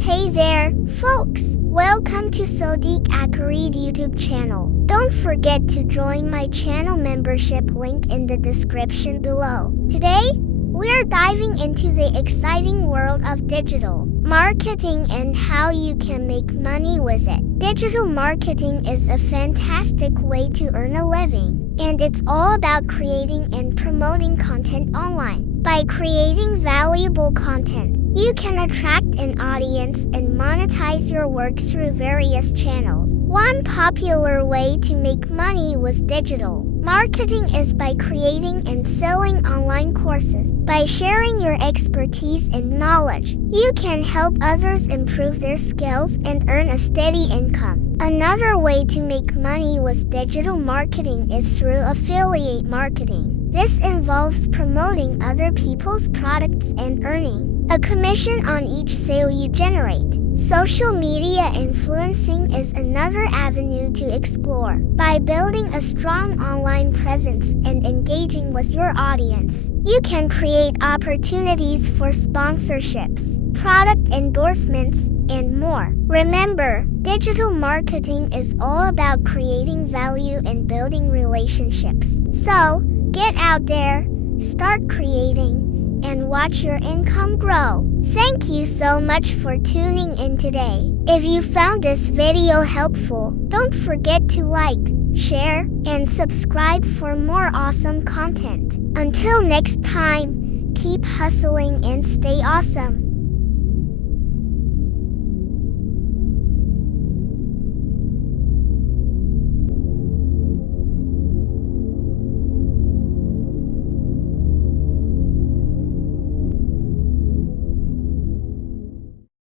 Hey there, folks! Welcome to Sodiq Akarid YouTube channel. Don't forget to join my channel membership link in the description below. Today, we're diving into the exciting world of digital marketing and how you can make money with it. Digital marketing is a fantastic way to earn a living, and it's all about creating and promoting content online. By creating valuable content, you can attract an audience and monetize your work through various channels. One popular way to make money with digital marketing is by creating and selling online courses. By sharing your expertise and knowledge, you can help others improve their skills and earn a steady income. Another way to make money with digital marketing is through affiliate marketing. This involves promoting other people's products and earning a commission on each sale you generate. Social media influencing is another avenue to explore. By building a strong online presence and engaging with your audience, you can create opportunities for sponsorships, product endorsements, and more. Remember, digital marketing is all about creating value and building relationships. So, get out there, start creating, and watch your income grow. Thank you so much for tuning in today. If you found this video helpful, don't forget to like, share, and subscribe for more awesome content. Until next time, keep hustling and stay awesome.